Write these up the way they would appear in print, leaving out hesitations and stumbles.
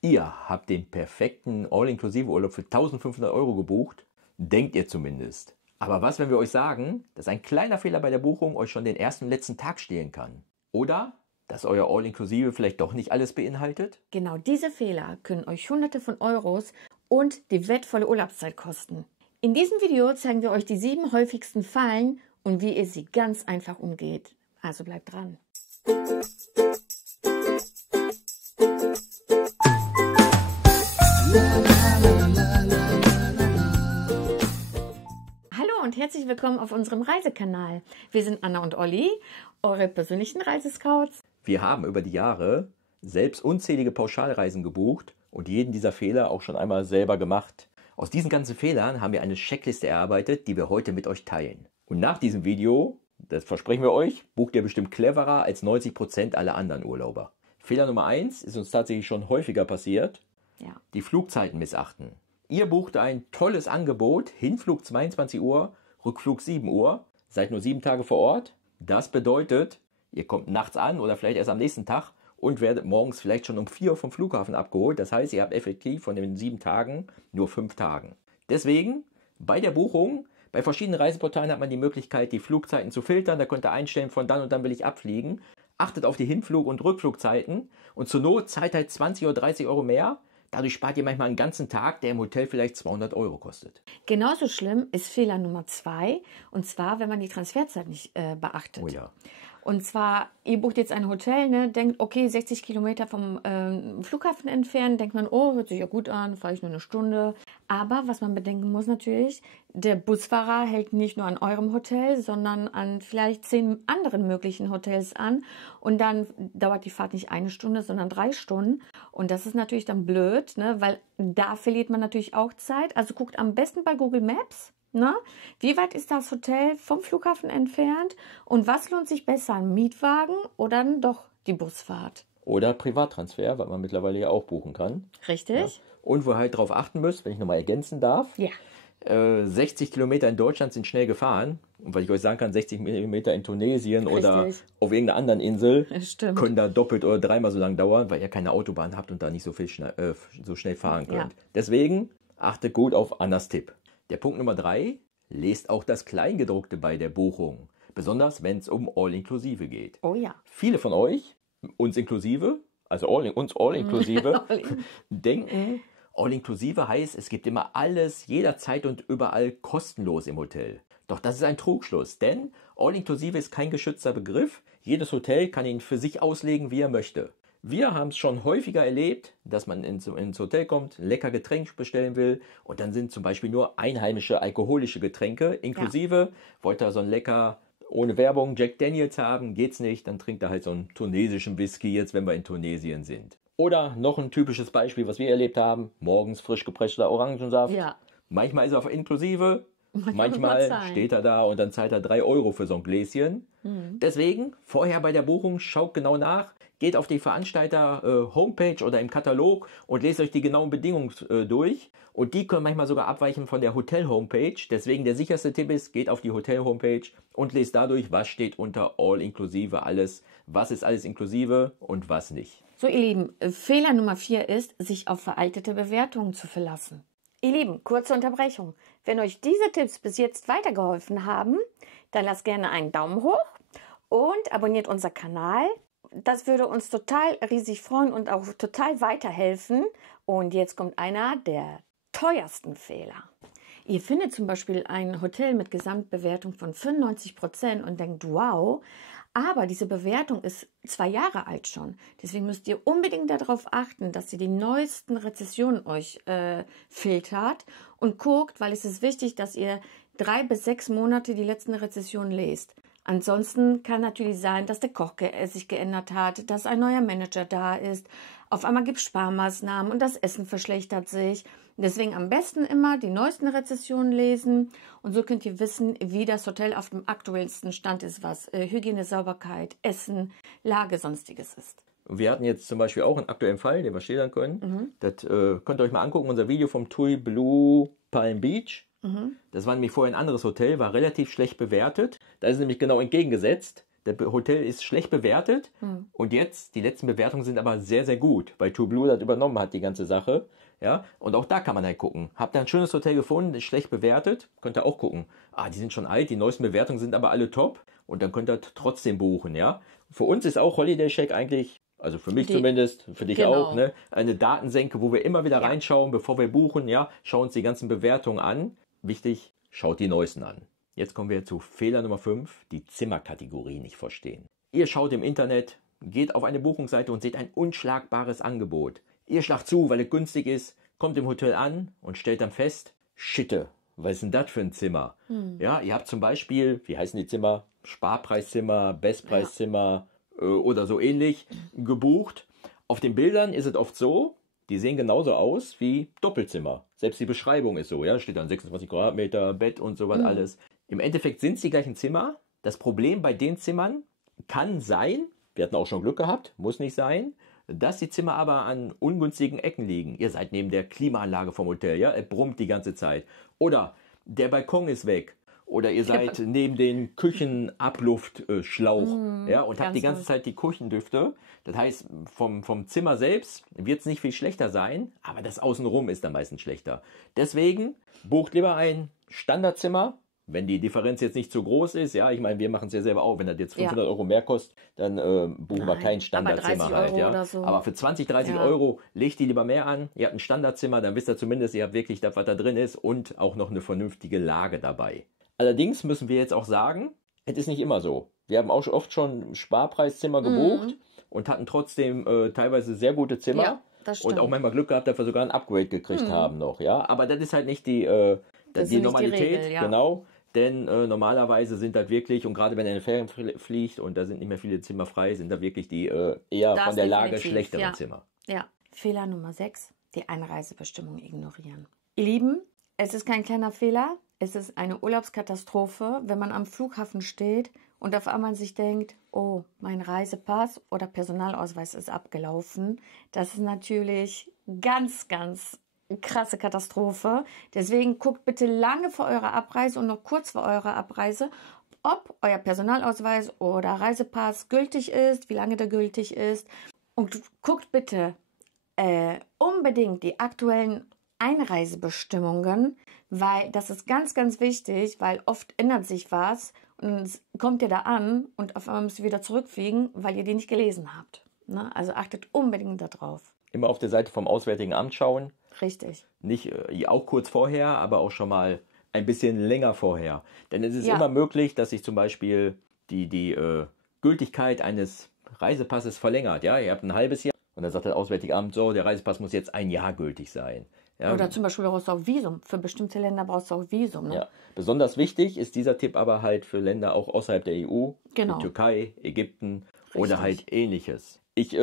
Ihr habt den perfekten All-Inklusive-Urlaub für 1500 Euro gebucht, denkt ihr zumindest. Aber was, wenn wir euch sagen, dass ein kleiner Fehler bei der Buchung euch schon den ersten und letzten Tag stehlen kann? Oder dass euer All-Inklusive vielleicht doch nicht alles beinhaltet? Genau diese Fehler können euch Hunderte von Euros und die wertvolle Urlaubszeit kosten. In diesem Video zeigen wir euch die 7 häufigsten Fallen und wie ihr sie ganz einfach umgeht. Also bleibt dran. Hallo und herzlich willkommen auf unserem Reisekanal. Wir sind Anna und Olli, eure persönlichen Reisescouts. Wir haben über die Jahre selbst unzählige Pauschalreisen gebucht und jeden dieser Fehler auch schon einmal selber gemacht. Aus diesen ganzen Fehlern haben wir eine Checkliste erarbeitet, die wir heute mit euch teilen. Und nach diesem Video, das versprechen wir euch, bucht ihr bestimmt cleverer als 90% aller anderen Urlauber. Fehler Nummer 1 ist uns tatsächlich schon häufiger passiert. Ja. Die Flugzeiten missachten. Ihr buchte ein tolles Angebot, Hinflug 22 Uhr, Rückflug 7 Uhr, seid nur 7 Tage vor Ort. Das bedeutet, ihr kommt nachts an oder vielleicht erst am nächsten Tag und werdet morgens vielleicht schon um 4 Uhr vom Flughafen abgeholt. Das heißt, ihr habt effektiv von den 7 Tagen nur 5 Tagen. Deswegen, bei der Buchung, bei verschiedenen Reiseportalen hat man die Möglichkeit, die Flugzeiten zu filtern. Da könnt ihr einstellen, von dann und dann will ich abfliegen. Achtet auf die Hinflug- und Rückflugzeiten und zur Not zahlt halt 20 oder 30 Euro mehr. Dadurch spart ihr manchmal einen ganzen Tag, der im Hotel vielleicht 200 Euro kostet. Genauso schlimm ist Fehler Nummer 2, und zwar, wenn man die Transferzeit nicht beachtet. Oh ja. Und zwar, ihr bucht jetzt ein Hotel, ne, denkt, okay, 60 Kilometer vom Flughafen entfernt, denkt man, oh, hört sich ja gut an, fahre ich nur eine Stunde. Aber was man bedenken muss natürlich, der Busfahrer hält nicht nur an eurem Hotel, sondern an vielleicht 10 anderen möglichen Hotels an. Und dann dauert die Fahrt nicht 1 Stunde, sondern 3 Stunden. Und das ist natürlich dann blöd, ne, weil da verliert man natürlich auch Zeit. Also guckt am besten bei Google Maps. Na, wie weit ist das Hotel vom Flughafen entfernt und was lohnt sich besser, ein Mietwagen oder dann doch die Busfahrt? Oder Privattransfer, was man mittlerweile ja auch buchen kann. Richtig? Ja. Und wo ihr halt darauf achten müsst, wenn ich nochmal ergänzen darf, Ja. 60 Kilometer in Deutschland sind schnell gefahren. Und weil ich euch sagen kann, 60 Kilometer in Tunesien oder auf irgendeiner anderen Insel können da doppelt oder dreimal so lang dauern, weil ihr keine Autobahn habt und da nicht so schnell fahren könnt. Ja. Deswegen achtet gut auf Annas Tipp. Der Punkt Nummer 3, lest auch das Kleingedruckte bei der Buchung. Besonders wenn es um All-Inklusive geht. Oh ja. Viele von euch, uns inklusive, also uns All-Inklusive, denken, All-Inklusive heißt, es gibt immer alles, jederzeit und überall kostenlos im Hotel. Doch das ist ein Trugschluss, denn All-Inklusive ist kein geschützter Begriff. Jedes Hotel kann ihn für sich auslegen, wie er möchte. Wir haben es schon häufiger erlebt, dass man ins Hotel kommt, lecker Getränk bestellen will und dann sind zum Beispiel nur einheimische alkoholische Getränke inklusive. Ja. Wollt ihr so ein lecker, ohne Werbung, Jack Daniels haben, geht's nicht, dann trinkt er halt so einen tunesischen Whisky jetzt, wenn wir in Tunesien sind. Oder noch ein typisches Beispiel, was wir erlebt haben, morgens frisch gepresster Orangensaft. Ja. Manchmal ist er auf inklusive, manchmal steht er da und dann zahlt er 3 Euro für so ein Gläschen. Deswegen, vorher bei der Buchung, schaut genau nach, geht auf die Veranstalter-Homepage oder im Katalog und lest euch die genauen Bedingungen durch. Und die können manchmal sogar abweichen von der Hotel-Homepage. Deswegen der sicherste Tipp ist, geht auf die Hotel-Homepage und lest dadurch, was steht unter All-Inklusive alles, was ist alles inklusive und was nicht. So, ihr Lieben, Fehler Nummer 4 ist, sich auf veraltete Bewertungen zu verlassen. Ihr Lieben, kurze Unterbrechung. Wenn euch diese Tipps bis jetzt weitergeholfen haben, dann lasst gerne einen Daumen hoch und abonniert unseren Kanal. Das würde uns total riesig freuen und auch total weiterhelfen. Und jetzt kommt einer der teuersten Fehler. Ihr findet zum Beispiel ein Hotel mit Gesamtbewertung von 95% und denkt, wow, aber diese Bewertung ist 2 Jahre alt schon. Deswegen müsst ihr unbedingt darauf achten, dass ihr die neuesten Rezessionen euch filtert und guckt, weil es ist wichtig, dass ihr 3 bis 6 Monate die letzten Rezessionen lest. Ansonsten kann natürlich sein, dass der Koch sich geändert hat, dass ein neuer Manager da ist. Auf einmal gibt es Sparmaßnahmen und das Essen verschlechtert sich. Deswegen am besten immer die neuesten Rezessionen lesen. Und so könnt ihr wissen, wie das Hotel auf dem aktuellsten Stand ist, was Hygiene, Sauberkeit, Essen, Lage, Sonstiges ist. Wir hatten jetzt zum Beispiel auch einen aktuellen Fall, den wir schildern können. Das könnt ihr euch mal angucken, unser Video vom TUI Blue Palm Beach. Das war nämlich vorher ein anderes Hotel, war relativ schlecht bewertet. Da ist nämlich genau entgegengesetzt. Das Hotel ist schlecht bewertet und jetzt, die letzten Bewertungen sind aber sehr, sehr gut, weil TrueBlue das übernommen hat, die ganze Sache. Ja, und auch da kann man halt gucken. Habt ihr ein schönes Hotel gefunden, ist schlecht bewertet, könnt ihr auch gucken. Ah, die sind schon alt, die neuesten Bewertungen sind aber alle top und dann könnt ihr trotzdem buchen, ja. Für uns ist auch Holiday Check eigentlich, also für mich zumindest, für dich auch, ne, eine Datensenke, wo wir immer wieder reinschauen, bevor wir buchen, ja, schauen uns die ganzen Bewertungen an. Wichtig, schaut die neuesten an. Jetzt kommen wir zu Fehler Nummer 5, die Zimmerkategorie nicht verstehen. Ihr schaut im Internet, geht auf eine Buchungsseite und seht ein unschlagbares Angebot. Ihr schlagt zu, weil es günstig ist, kommt im Hotel an und stellt dann fest, Schitte, was ist denn das für ein Zimmer? Ja, ihr habt zum Beispiel, wie heißen die Zimmer? Sparpreiszimmer, Bestpreiszimmer oder so ähnlich gebucht. Auf den Bildern ist es oft so, die sehen genauso aus wie Doppelzimmer. Selbst die Beschreibung ist so, ja, steht dann 26 Quadratmeter, Bett und sowas alles. Im Endeffekt sind es die gleichen Zimmer. Das Problem bei den Zimmern kann sein, wir hatten auch schon Glück gehabt, muss nicht sein, dass die Zimmer aber an ungünstigen Ecken liegen. Ihr seid neben der Klimaanlage vom Hotel, ja, es brummt die ganze Zeit. Oder der Balkon ist weg. Oder ihr seid neben den Küchenabluftschlauch, ja, und habt die ganze Zeit die Küchendüfte. Das heißt, vom Zimmer selbst wird es nicht viel schlechter sein, aber das Außenrum ist dann meistens schlechter. Deswegen bucht lieber ein Standardzimmer, wenn die Differenz jetzt nicht zu groß ist. Ja, ich meine, wir machen es ja selber auch. Wenn das jetzt 500 Euro mehr kostet, dann buchen wir kein Standardzimmer halt. Ja. So. Aber für 20, 30 Euro legt die lieber mehr an. Ihr habt ein Standardzimmer, dann wisst ihr zumindest, ihr habt wirklich das, was da drin ist und auch noch eine vernünftige Lage dabei. Allerdings müssen wir jetzt auch sagen, es ist nicht immer so. Wir haben auch oft schon Sparpreiszimmer gebucht und hatten trotzdem teilweise sehr gute Zimmer. Ja, das stimmt. Und auch manchmal Glück gehabt, dass wir sogar ein Upgrade gekriegt haben noch. Ja? Aber das ist halt nicht die Normalität. Die Regel, genau. Denn normalerweise sind das wirklich, und gerade wenn er in den Ferien fliegt und da sind nicht mehr viele Zimmer frei, sind da wirklich die eher das von der Lage schlechteren Zimmer. Ja. Fehler Nummer 6, die Einreisebestimmung ignorieren. Ihr Lieben, es ist kein kleiner Fehler. Es ist eine Urlaubskatastrophe, wenn man am Flughafen steht und auf einmal sich denkt, oh, mein Reisepass oder Personalausweis ist abgelaufen. Das ist natürlich ganz, ganz krasse Katastrophe. Deswegen guckt bitte lange vor eurer Abreise und noch kurz vor eurer Abreise, ob euer Personalausweis oder Reisepass gültig ist, wie lange der gültig ist. Und guckt bitte unbedingt die aktuellen Einreisebestimmungen, weil das ist ganz, ganz wichtig, weil oft ändert sich was und es kommt ihr da an und auf einmal müsst ihr wieder zurückfliegen, weil ihr die nicht gelesen habt. Ne? Also achtet unbedingt darauf. Immer auf der Seite vom Auswärtigen Amt schauen. Richtig. Nicht auch kurz vorher, aber auch schon mal ein bisschen länger vorher. Denn es ist immer möglich, dass sich zum Beispiel die Gültigkeit eines Reisepasses verlängert. Ja, ihr habt ein halbes Jahr und dann sagt das Auswärtige Amt so, der Reisepass muss jetzt ein Jahr gültig sein. Ja. Oder zum Beispiel brauchst du auch Visum. Für bestimmte Länder brauchst du auch Visum. Ne? Ja. Besonders wichtig ist dieser Tipp aber halt für Länder auch außerhalb der EU, wie Türkei, Ägypten oder halt ähnliches. Ich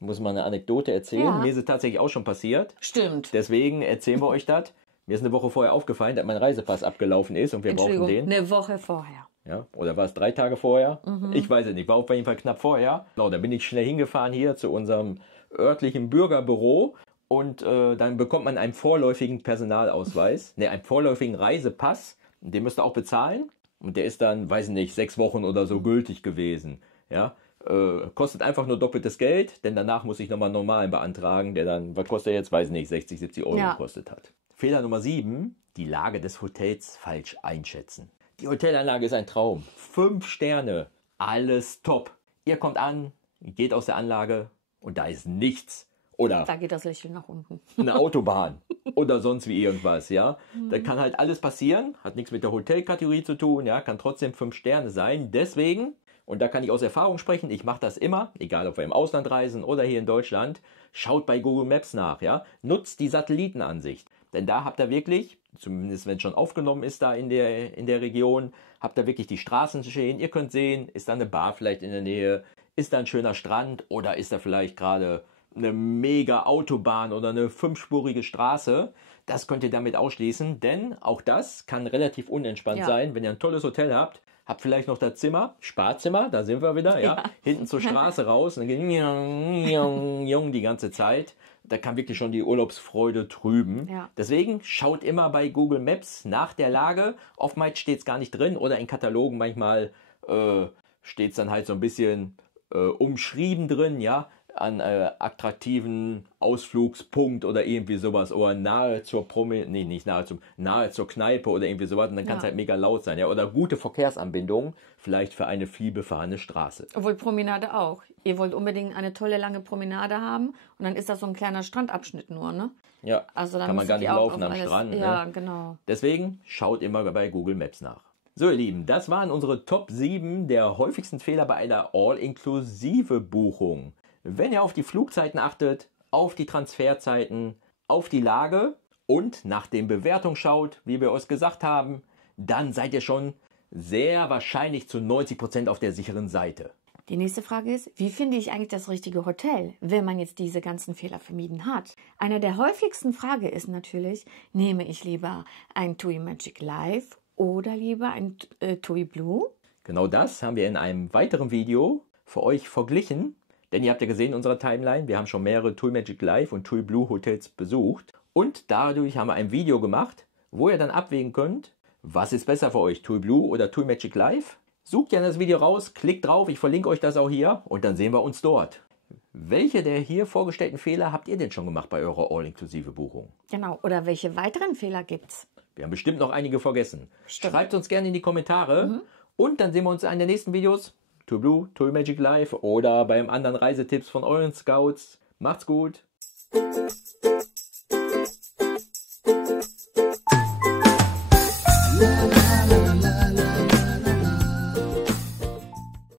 muss mal eine Anekdote erzählen. Ja. Mir ist es tatsächlich auch schon passiert. Stimmt. Deswegen erzählen wir euch das. Mir ist eine Woche vorher aufgefallen, dass mein Reisepass abgelaufen ist und wir brauchen den. Eine Woche vorher. Ja, oder war es 3 Tage vorher? Ich weiß es nicht. War auf jeden Fall knapp vorher. Genau, da bin ich schnell hingefahren hier zu unserem örtlichen Bürgerbüro. Und dann bekommt man einen vorläufigen Personalausweis, einen vorläufigen Reisepass. Den müsst ihr auch bezahlen. Und der ist dann, weiß ich nicht, 6 Wochen oder so gültig gewesen. Ja, kostet einfach nur doppeltes Geld, denn danach muss ich nochmal einen normalen beantragen, der dann, was kostet er jetzt, weiß ich nicht, 60, 70 Euro gekostet hat. Fehler Nummer 7, die Lage des Hotels falsch einschätzen. Die Hotelanlage ist ein Traum. 5 Sterne, alles top. Ihr kommt an, geht aus der Anlage und da ist nichts. Oder da geht das Lächeln nach unten. Eine Autobahn oder sonst wie irgendwas, ja. Da kann halt alles passieren, hat nichts mit der Hotelkategorie zu tun, ja, kann trotzdem 5 Sterne sein. Deswegen, und da kann ich aus Erfahrung sprechen, ich mache das immer, egal ob wir im Ausland reisen oder hier in Deutschland, schaut bei Google Maps nach, ja. Nutzt die Satellitenansicht. Denn da habt ihr wirklich, zumindest wenn es schon aufgenommen ist da in der Region, habt ihr wirklich die Straßen stehen. Ihr könnt sehen, ist da eine Bar vielleicht in der Nähe, ist da ein schöner Strand oder ist da vielleicht gerade eine mega Autobahn oder eine 5-spurige Straße. Das könnt ihr damit ausschließen, denn auch das kann relativ unentspannt sein, wenn ihr ein tolles Hotel habt. Habt vielleicht noch das Zimmer, Sparzimmer, da sind wir wieder, hinten zur Straße raus und dann geht die ganze Zeit. Da kann wirklich schon die Urlaubsfreude trüben. Ja. Deswegen schaut immer bei Google Maps nach der Lage. Oftmals steht es gar nicht drin oder in Katalogen manchmal steht es dann halt so ein bisschen umschrieben drin, ja, an attraktiven Ausflugspunkt oder irgendwie sowas oder nahe zur nahe zur Kneipe oder irgendwie sowas und dann kann es halt mega laut sein, ja, oder gute Verkehrsanbindungen, vielleicht für eine vielbefahrene Straße. Obwohl Promenade auch. Ihr wollt unbedingt eine tolle lange Promenade haben und dann ist das so ein kleiner Strandabschnitt nur, ne? Ja, also dann kann man gar nicht laufen am Strand. Ja, ne? Genau. Deswegen schaut immer bei Google Maps nach. So ihr Lieben, das waren unsere Top 7 der häufigsten Fehler bei einer all-inklusive Buchung. Wenn ihr auf die Flugzeiten achtet, auf die Transferzeiten, auf die Lage und nach den Bewertungen schaut, wie wir euch gesagt haben, dann seid ihr schon sehr wahrscheinlich zu 90% auf der sicheren Seite. Die nächste Frage ist, wie finde ich eigentlich das richtige Hotel, wenn man jetzt diese ganzen Fehler vermieden hat? Eine der häufigsten Fragen ist natürlich, nehme ich lieber ein TUI Magic Life oder lieber ein TUI Blue? Genau das haben wir in einem weiteren Video für euch verglichen. Denn ihr habt ja gesehen in unserer Timeline, wir haben schon mehrere TUI Magic Life und TUI Blue Hotels besucht. Und dadurch haben wir ein Video gemacht, wo ihr dann abwägen könnt, was ist besser für euch, TUI Blue oder TUI Magic Life? Sucht gerne das Video raus, klickt drauf, ich verlinke euch das auch hier und dann sehen wir uns dort. Welche der hier vorgestellten Fehler habt ihr denn schon gemacht bei eurer all-inklusive Buchung? Genau, oder welche weiteren Fehler gibt's? Wir haben bestimmt noch einige vergessen. Stimmt. Schreibt uns gerne in die Kommentare und dann sehen wir uns in den nächsten Videos. TUI Blue, TUI Magic Life oder beim anderen Reisetipps von euren Scouts. Macht's gut!